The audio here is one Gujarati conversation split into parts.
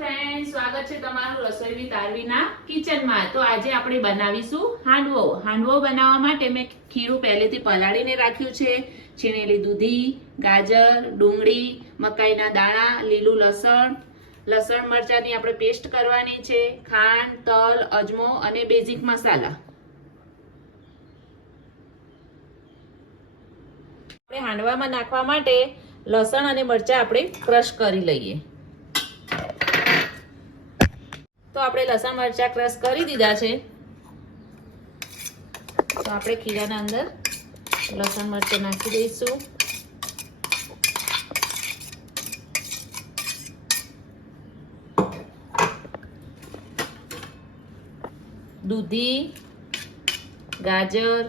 ફ્રેન્ડ, સ્વાગત છે તમારું રસોઈ વિથ આરવીના કિચનમાં। તો આજે આપણે બનાવીશું હાંડવો। હાંડવો બનાવવા માટે મેં ખીરું પહેલેથી પલાળીને રાખ્યું છે। છીણેલી દૂધી, ગાજર, ડુંગળી, મકાઈના દાણા, લીલું લસણ, લસણ મરચાંની આપણે પેસ્ટ કરવાની છે, ખાંડ, તલ, અજમો અને બેઝિક મસાલા। આપણે હાંડવામાં નાખવા માટે લસણ અને મરચાં આપણે ક્રશ કરી લઈએ। તો આપણે લસણ મરચાં ક્રશ કરી દીધા છે। તો આપણે ખીરાના અંદર લસણ મરચાં નાખી દઈશું। દૂધી, ગાજર,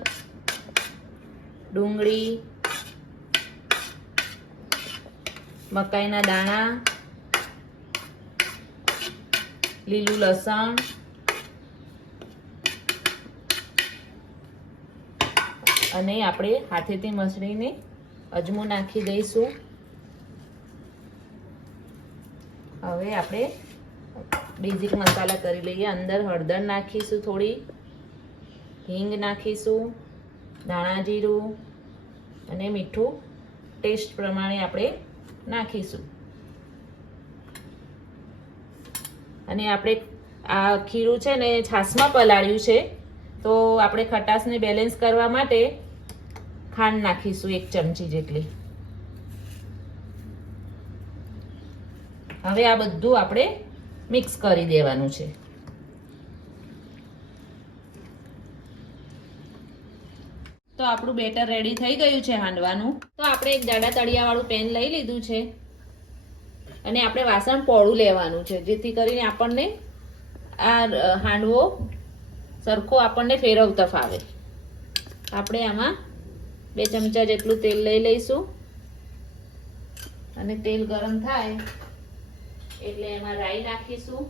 ડુંગળી, મકાઈના દાણા, લીલું લસણ, અને આપણે હાથેથી મસળીને અજમો નાખી દઈશું। હવે આપણે બેઝિક મસાલા કરી લઈએ। અંદર હળદર નાખીશું, થોડી હિંગ નાખીશું, ધાણા જીરું અને મીઠું ટેસ્ટ પ્રમાણે આપણે નાખીશું। અને આપણે આ ખીરું છે ને છાશમાં પલાળ્યું છે, તો આપણે ખટાશને બેલેન્સ કરવા માટે ખાંડ નાખીશું 1 ચમચી જેટલી। હવે આ બધું આપણે મિક્સ કરી દેવાનું છે। તો આપણું બેટર રેડી થઈ ગયું છે હાંડવાનું। તો આપણે એક જાડા તળિયાવાળું પેન લઈ લીધું છે અને આપણે વાસણ પોળું લેવાનું છે, જેથી કરીને આપણને આ હાંડવો સરખો આપણને ફેરવતા ફાવે। આપણે આમાં 2 ચમચા જેટલું તેલ લઈ લઈશું અને તેલ ગરમ થાય એટલે એમાં રાઈ નાખીશું।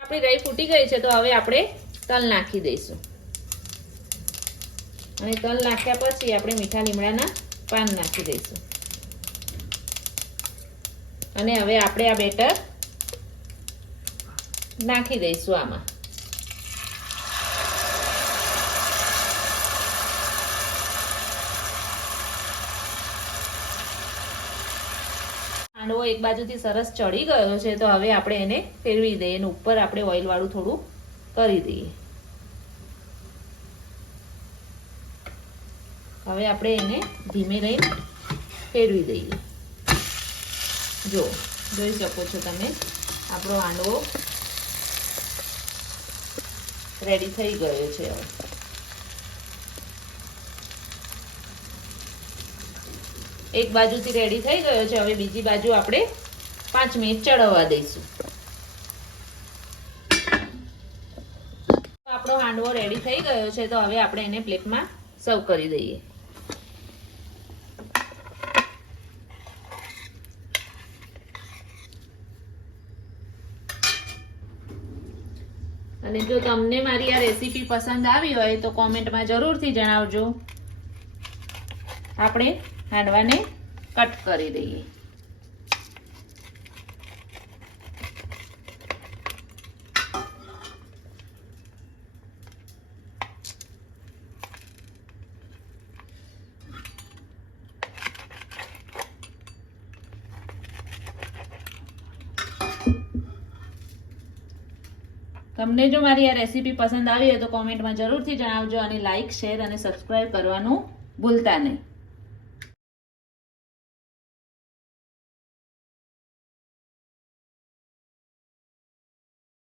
આપણી રાઈ ફૂટી ગઈ છે, તો હવે આપણે તલ નાખી દઈશું અને તલ નાખ્યા પછી આપણે મીઠા લીમડાના પાન નાખી દઈશું અને હવે આપણે આ બેટર નાખી દઈશું આમાં। હાંડવો એક બાજુથી સરસ ચડી ગયો છે, તો હવે આપણે એને ફેરવી દઈએ અને ઉપર આપણે ઓઇલ વાળું થોડું કરી દઈએ। હવે આપણે એને ધીમે રહી ફેરવી દઈએ। જોઈ શકો છો તમે, આપણો હાંડવો રેડી થઈ ગયો છે। હવે એક બાજુથી રેડી થઈ ગયો છે, હવે બીજી બાજુ આપણે 5 મિનિટ ચડવવા દઈશું। આપણો હાંડવો રેડી થઈ ગયો છે, તો હવે આપણે એને પ્લેટમાં સર્વ કરી દઈએ। અને જો તમને મારી આ રેસીપી પસંદ આવી હોય તો કોમેન્ટમાં જરૂરથી જણાવજો। આપણે હાંડવાને કટ કરી દઈએ। તમને જો મારી આ રેસીપી પસંદ આવી હોય તો કોમેન્ટમાં જરૂરથી જણાવજો અને લાઈક, શેર અને સબસ્ક્રાઇબ કરવાનું ભૂલતા નહીં।